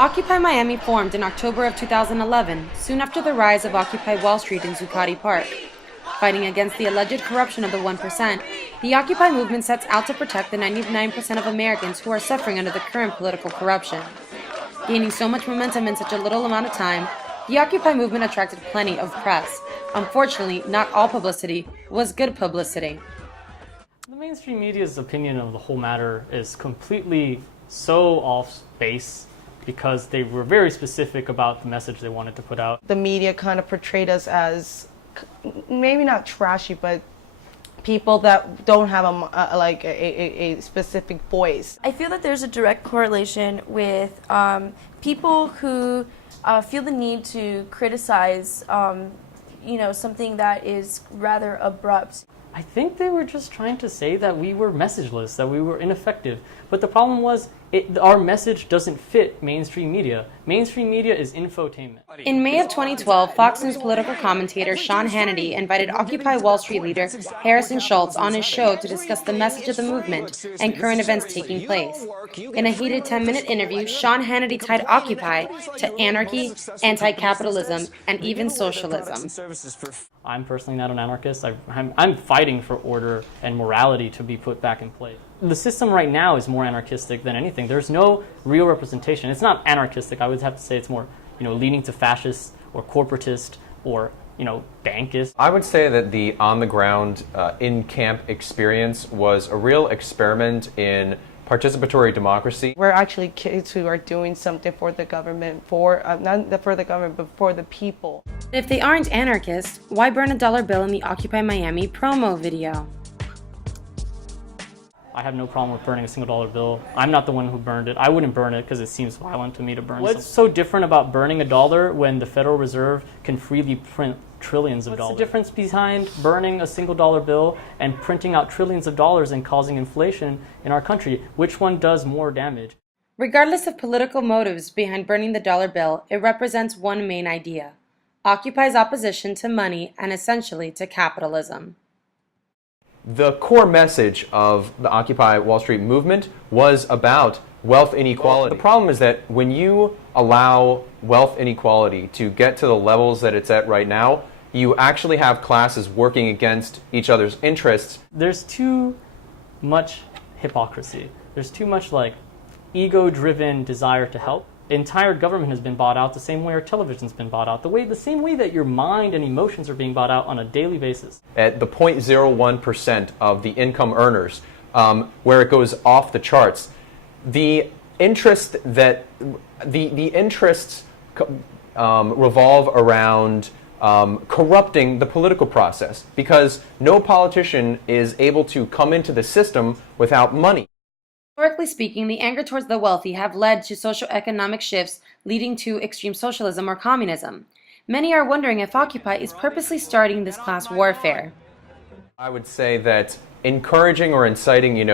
Occupy Miami formed in October of 2011, soon after the rise of Occupy Wall Street in Zuccotti Park. Fighting against the alleged corruption of the 1%, the Occupy movement sets out to protect the 99% of Americans who are suffering under the current political corruption. Gaining so much momentum in such a little amount of time, the Occupy movement attracted plenty of press. Unfortunately, not all publicity was good publicity. The mainstream media's opinion of the whole matter is completely so off base because they were very specific about the message they wanted to put out. The media kind of portrayed us as maybe not trashy, but people that don't have a specific voice. I feel that there's a direct correlation with people who feel the need to criticize something that is rather abrupt. I think they were just trying to say that we were messageless, that we were ineffective. But the problem was, our message doesn't fit mainstream media. Mainstream media is infotainment. In May of 2012, Fox News political commentator Sean Hannity invited Occupy Wall Street leader Harrison Schultz on his show to discuss the message of the movement and current events taking place. In a heated 10-minute interview, Sean Hannity tied Occupy to anarchy, anti-capitalism, and even socialism. I'm personally not an anarchist. I'm fighting for order and morality to be put back in place. The system right now is more anarchistic than anything. There's no real representation. It's not anarchistic. I would have to say it's more, leaning to fascist or corporatist or, bankist. I would say that the on-the-ground, in-camp experience was a real experiment in participatory democracy. We're actually kids who are doing something for the government, not for the government, but for the people. If they aren't anarchists, why burn a dollar bill in the Occupy Miami promo video? I have no problem with burning a single dollar bill. I'm not the one who burned it. I wouldn't burn it because it seems violent to me to burn. What's so different about burning a dollar when the Federal Reserve can freely print trillions of dollars? What's the difference behind burning a single dollar bill and printing out trillions of dollars and causing inflation in our country? Which one does more damage? Regardless of political motives behind burning the dollar bill, it represents one main idea: Occupy's opposition to money and essentially to capitalism. The core message of the Occupy Wall Street movement was about wealth inequality. The problem is that when you allow wealth inequality to get to the levels that it's at right now, you actually have classes working against each other's interests. There's too much hypocrisy. There's too much ego-driven desire to help. The entire government has been bought out the same way our television's been bought out, the same way that your mind and emotions are being bought out on a daily basis. At the 0.01% of the income earners, where it goes off the charts, the interests revolve around corrupting the political process, because no politician is able to come into the system without money. Historically speaking, the anger towards the wealthy have led to socioeconomic shifts leading to extreme socialism or communism. Many are wondering if Occupy is purposely starting this class warfare. I would say that encouraging or inciting,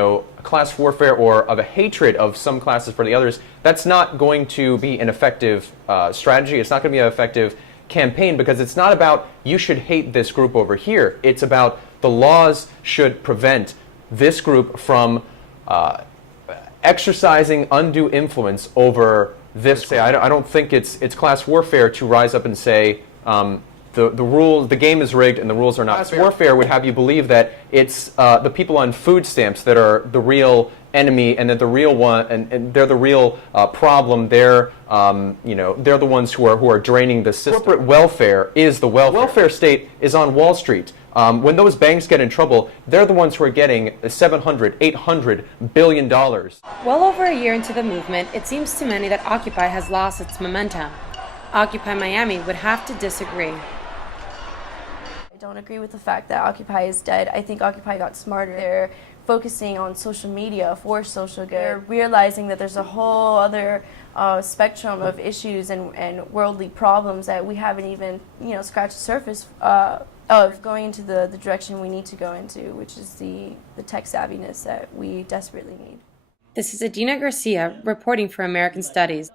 class warfare or of a hatred of some classes for the others, that's not going to be an effective strategy. It's not going to be an effective campaign, because it's not about you should hate this group over here. It's about the laws should prevent this group from exercising undue influence over this. I don't think it's class warfare to rise up and say the game is rigged and the rules are not. Class warfare would have you believe that it's the people on food stamps that are the real enemy, and that the real one and they're the real problem. They're they're the ones who are draining the system. Corporate welfare is the welfare. The welfare state is on Wall Street. When those banks get in trouble, they're the ones who are getting $700, $800 billion. Well over a year into the movement, it seems to many that Occupy has lost its momentum. Occupy Miami would have to disagree. I don't agree with the fact that Occupy is dead. I think Occupy got smarter. They're focusing on social media for social good. They're realizing that there's a whole other spectrum of issues and worldly problems that we haven't even scratched the surface of going into the direction we need to go into, which is the tech savviness that we desperately need. This is Adina Garcia reporting for American Studies.